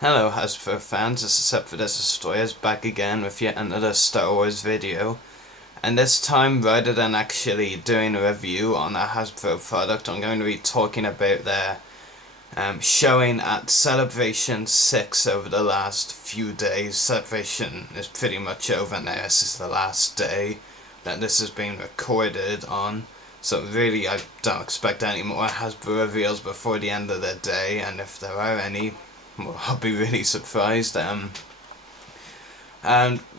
Hello Hasbro fans, this is Up for This Destroyers back again with yet another Star Wars video. And this time, rather than actually doing a review on a Hasbro product, I'm going to be talking about their showing at Celebration 6 over the last few days. Celebration is pretty much over now. This is the last day that this has been recorded on. So really, I don't expect any more Hasbro reveals before the end of the day, and if there are any, well, I'll be really surprised. And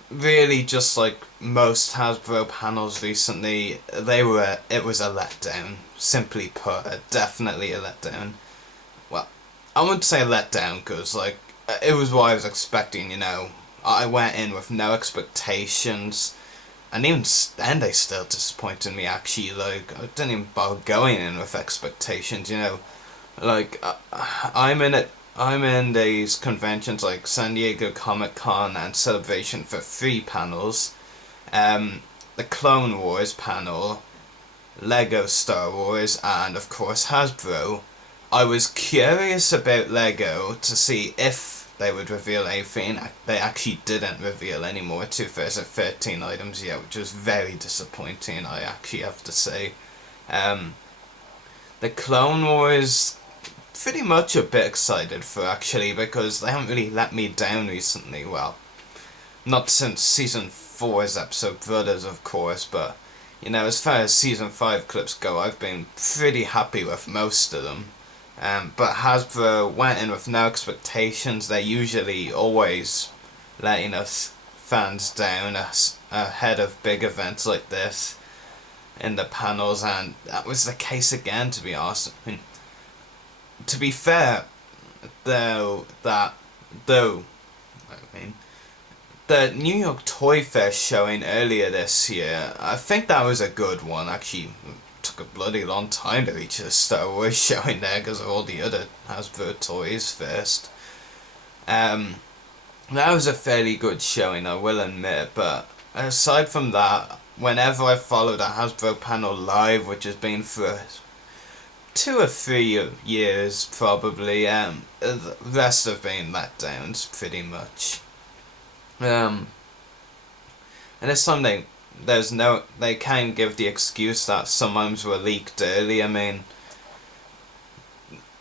really, just like most Hasbro panels recently, it was a letdown. Simply put, definitely a letdown. Well, I wouldn't say a letdown because it was what I was expecting. I went in with no expectations. And even then, they still disappointed me, actually. I didn't even bother going in with expectations, I'm in these conventions like San Diego Comic-Con and Celebration for 3 panels. The Clone Wars panel, Lego Star Wars, and of course Hasbro. I was curious about Lego to see if they would reveal anything. They actually didn't reveal any more 2013 items yet, which was very disappointing, I actually have to say. The Clone Wars, pretty much a bit excited for actually, because they haven't really let me down recently. Well, not since Season 4's episode Brothers, of course, but as far as Season 5 clips go, I've been pretty happy with most of them. But Hasbro went in with no expectations. They're usually always letting us fans down ahead of big events like this in the panels, and that was the case again, to be honest. To be fair, though, the New York Toy Fair showing earlier this year, I think that was a good one. Actually, took a bloody long time to reach the Star Wars showing there because of all the other Hasbro toys first. That was a fairly good showing, I will admit, but aside from that, whenever I followed a Hasbro panel live, which has been for 2 or 3 years probably, the rest have been letdowns pretty much. And it's something, they can't give the excuse that some items were leaked early. I mean,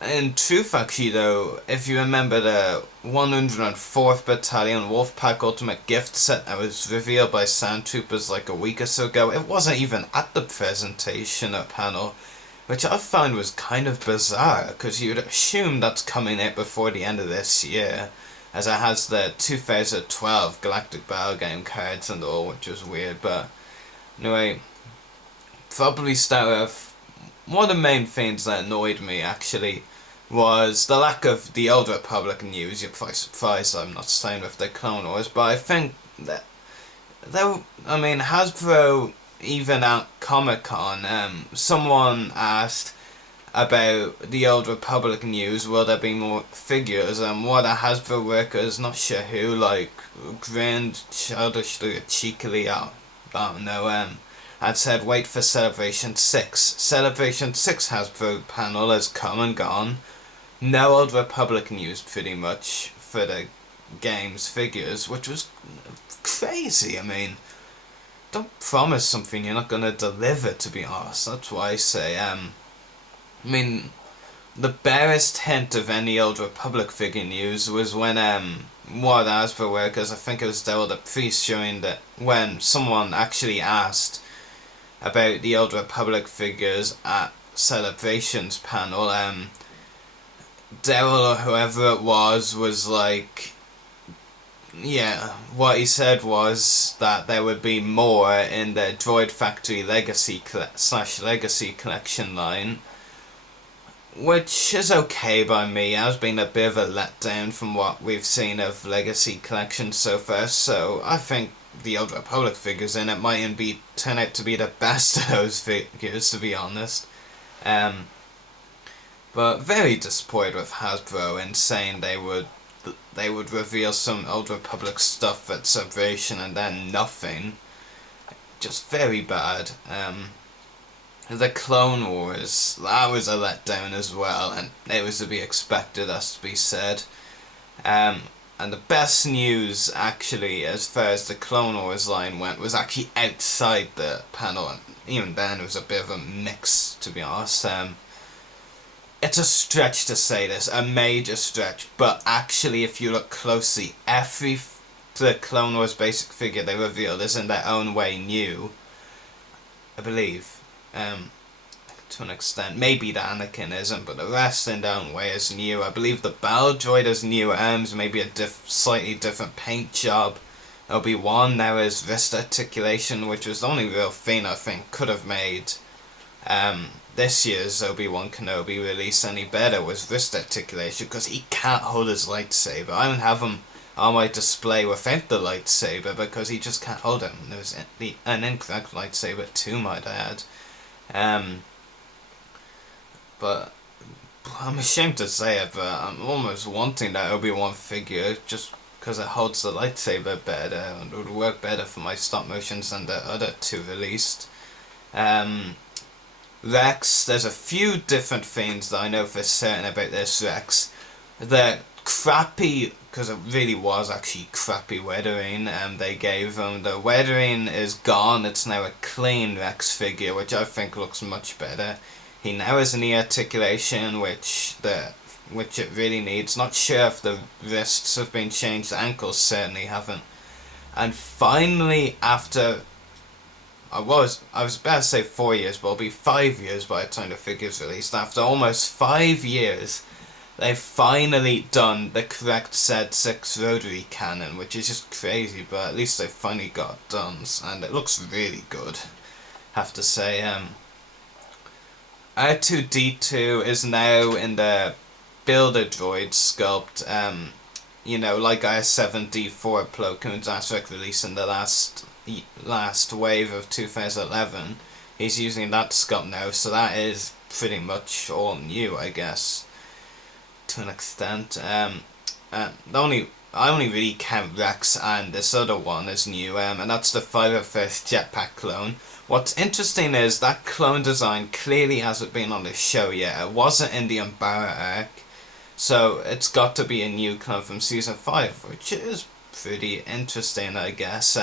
in truth actually though, if you remember the 104th Battalion Wolfpack Ultimate Gift Set that was revealed by Sand Troopers like a week or so ago, it wasn't even at the presentation or panel, which I found was kind of bizarre, because you'd assume that's coming out before the end of this year, as it has the 2012 Galactic Battle Game cards and all, which was weird. But anyway, probably start with one of the main things that annoyed me actually was the lack of the Old Republic news. You're probably surprised I'm not staying with the Clone Wars, but I think that Hasbro, even at Comic-Con, someone asked about the Old Republic news, will there be more figures, and one of the Hasbro workers, not sure who, grinned childishly, cheekily, I don't know, had said wait for Celebration 6. Celebration 6 Hasbro panel has come and gone. No Old Republic news pretty much for the game's figures, which was crazy. I mean, don't promise something you're not going to deliver, to be honest. That's why I say, the barest hint of any Old Republic figure news was when one of the Hasbro workers, I think it was Daryl the Priest, showing that when someone actually asked about the Old Republic figures at Celebrations panel, Daryl or whoever it was like, yeah, what he said was that there would be more in the Droid Factory Legacy Legacy Collection line, which is okay by me. It has been a bit of a letdown from what we've seen of Legacy Collection so far, so I think the Old Republic figures in it might even turn out to be the best of those figures, to be honest. But very disappointed with Hasbro in saying they would reveal some Old Republic stuff at Celebration and then nothing. Just very bad. The Clone Wars, that was a letdown as well, and it was to be expected, as to be said. And the best news, actually, as far as the Clone Wars line went, was actually outside the panel, and even then it was a bit of a mix, to be honest. It's a stretch to say this, a major stretch, but actually, if you look closely, the Clone Wars basic figure they revealed is in their own way new, I believe. To an extent. Maybe the Anakin isn't, but the rest in their own way is new. I believe the Battle Droid has new arms, maybe a slightly different paint job. Obi-Wan now has wrist articulation, which was the only real thing I think could have made this year's Obi-Wan Kenobi release any better, was wrist articulation, because he can't hold his lightsaber. I don't have him on my display without the lightsaber because he just can't hold it. There's an incorrect lightsaber too, might I add. But I'm ashamed to say it, but I'm almost wanting that Obi-Wan figure just because it holds the lightsaber better and it would work better for my stop motions than the other two released. Rex, there's a few different things that I know for certain about this Rex. The crappy, because it really was actually crappy weathering they gave him. The weathering is gone, it's now a clean Rex figure, which I think looks much better. He now has knee articulation, which it really needs. Not sure if the wrists have been changed, the ankles certainly haven't. And finally, after I was about to say 4 years, but it'll be 5 years by the time the figure's released. After almost 5 years, they've finally done the correct Z6 rotary cannon, which is just crazy, but at least they finally got it done, and it looks really good, have to say. R2-D2 is now in the Builder Droid sculpt, like R7-D4 Plo Koon's Asric release in the last wave of 2011. He's using that sculpt now, so that is pretty much all new, I guess, to an extent. I only really count Rex, and this other one is new, and that's the 501st Jetpack clone. What's interesting is that clone design clearly hasn't been on the show yet. It wasn't in the Umbara arc, so it's got to be a new clone from Season 5, which is pretty interesting, I guess.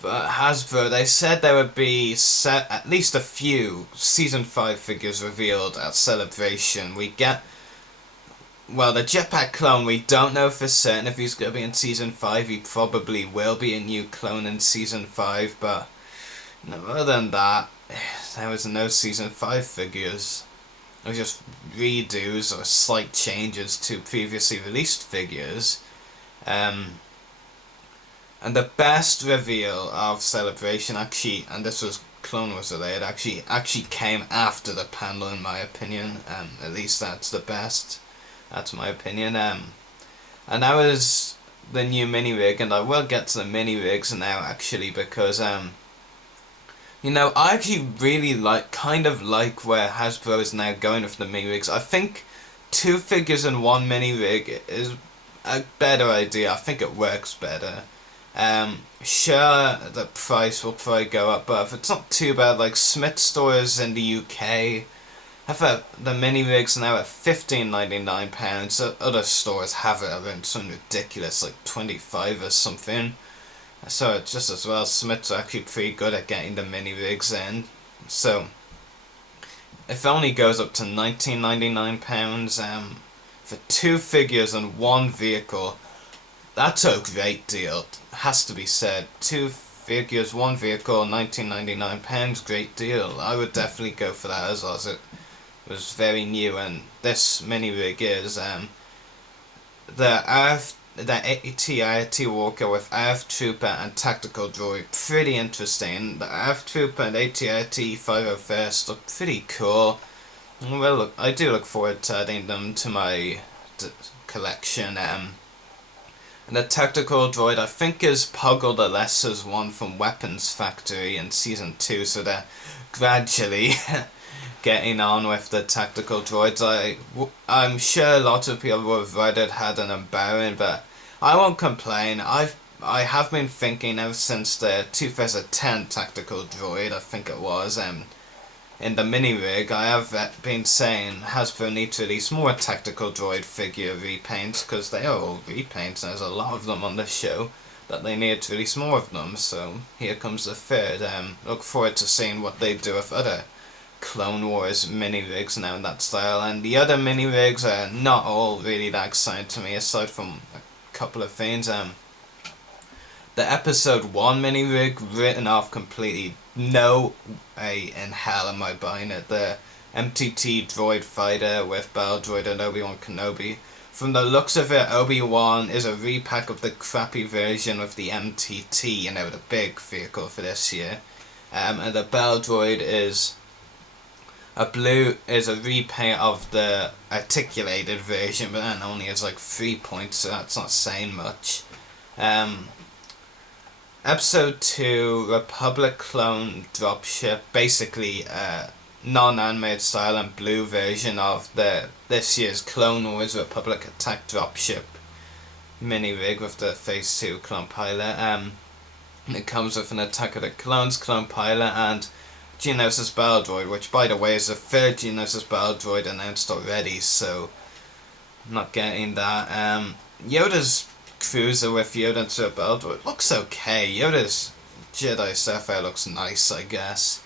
But Hasbro, they said there would be at least a few Season 5 figures revealed at Celebration. The Jetpack clone, we don't know for certain if he's going to be in Season 5. He probably will be a new clone in Season 5, but other than that, there was no Season 5 figures. It was just redos or slight changes to previously released figures. And the best reveal of Celebration actually, and this was Clone Wars related, actually came after the panel, in my opinion. At least that's the best. That's my opinion. And that was the new mini rig, and I will get to the mini rigs now actually, because I actually really like where Hasbro is now going with the mini rigs. I think 2 figures in 1 mini rig is a better idea. I think it works better. Sure, the price will probably go up, but if it's not too bad, like Smith stores in the UK have the mini rigs now at £15.99. Other stores have it around something ridiculous like 25 or something. So it's just as well. Smith's are actually pretty good at getting the mini rigs in. So if it only goes up to £19.99 for 2 figures and 1 vehicle, that's a great deal. Has to be said. 2 figures, 1 vehicle, £19.99, great deal. I would definitely go for that as well, as it was very new, and this mini rig is the AT-AT Walker with Earth Trooper and Tactical Droid. Pretty interesting. The Earth Trooper and AT-AT 501st look pretty cool. Well, look, I do look forward to adding them to my collection. And the Tactical Droid, I think, is Puggle the Lesser's one from Weapons Factory in Season 2, so they're gradually getting on with the tactical droids. I'm sure a lot of people who have read it had an unbearing, but I won't complain. I have been thinking ever since the 2010 tactical droid, I think it was, in the mini rig, I have been saying Hasbro need to release more tactical droid figure repaints, because they are all repaints and there's a lot of them on the show, that they need to release more of them. So here comes the third. Look forward to seeing what they do with other Clone Wars mini rigs now in that style. And the other mini rigs are not all really that exciting to me, aside from a couple of things. The episode 1 mini rig, written off completely. No way in hell am I buying it. The MTT droid fighter with Battle Droid and Obi-Wan Kenobi. From the looks of it, Obi-Wan is a repack of the crappy version with the MTT, you know, the big vehicle for this year. And the Battle Droid is a repaint of the articulated version, but then only has like 3 points, so that's not saying much. Episode 2, Republic Clone Dropship, basically a non-animated style and blue version of this year's Clone Wars Republic Attack Dropship mini rig with the Phase 2 clone pilot. It comes with an Attack of the Clones clone pilot and Geonosis Battle Droid, which by the way is the third Geonosis Battle Droid announced already, so I'm not getting that. Yoda's cruiser with Yoda to a Battle Droid looks okay. Yoda's Jedi Sapphire looks nice, I guess.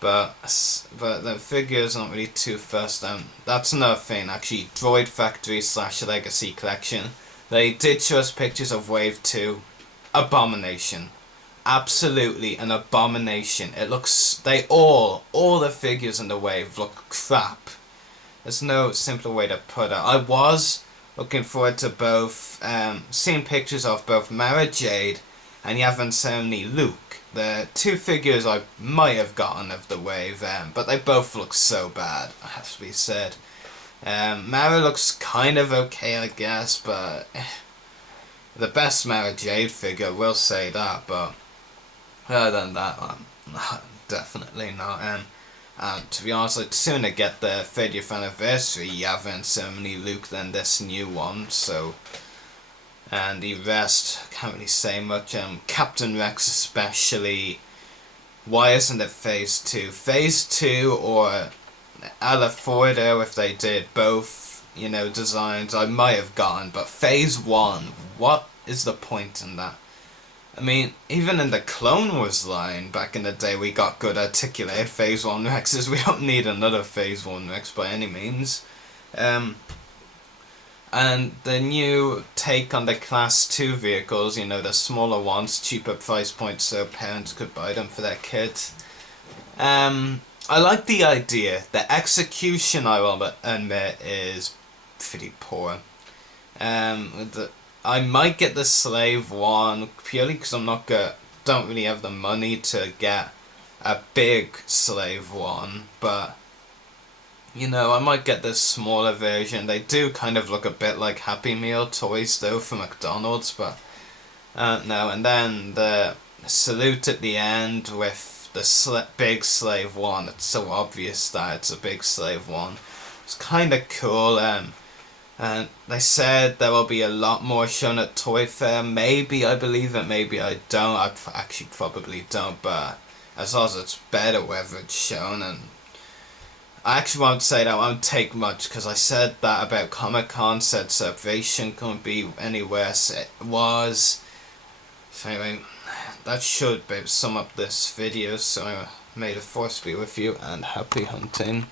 But the figure's not really too fussed. That's another thing, actually. Droid Factory / Legacy Collection. They did show us pictures of Wave 2. Abomination. Absolutely an abomination. It looks... all the figures in the Wave look crap. There's no simpler way to put it. I was looking forward to both, seeing pictures of both Mara Jade and Yavin Ceremony Luke. The two figures I might have gotten of the Wave, but they both look so bad, it has to be said. Mara looks kind of okay, I guess, but the best Mara Jade figure, will say that, but other than that, definitely not. To be honest, I'd sooner get the 30th anniversary Yavin Ceremony Luke than this new one, so... And the rest, can't really say much. Captain Rex especially, why isn't it Phase 2? Phase 2 or Alafordo, if they did both, you know, designs, I might have gotten, but Phase 1, what is the point in that? I mean, even in the Clone Wars line, back in the day, we got good articulated Phase 1 Rexes. We don't need another Phase 1 Rex by any means. And the new take on the Class 2 vehicles, you know, the smaller ones, cheaper price points so parents could buy them for their kids. I like the idea. The execution, I will admit, is pretty poor. I might get the Slave one purely because don't really have the money to get a big Slave one, but you know, I might get this smaller version. They do kind of look a bit like Happy Meal toys though from McDonald's, but no. And then the salute at the end with the big Slave one. It's so obvious that it's a big Slave one. It's kind of cool. And they said there will be a lot more shown at Toy Fair. Maybe I believe it, maybe I don't. I actually probably don't, but as long as it's better whether it's shown. And I actually won't say that, I won't take much, because I said that about Comic-Con, said Salvation couldn't be any worse. It was. So anyway, that should sum up this video, so may the force be with you, and happy hunting.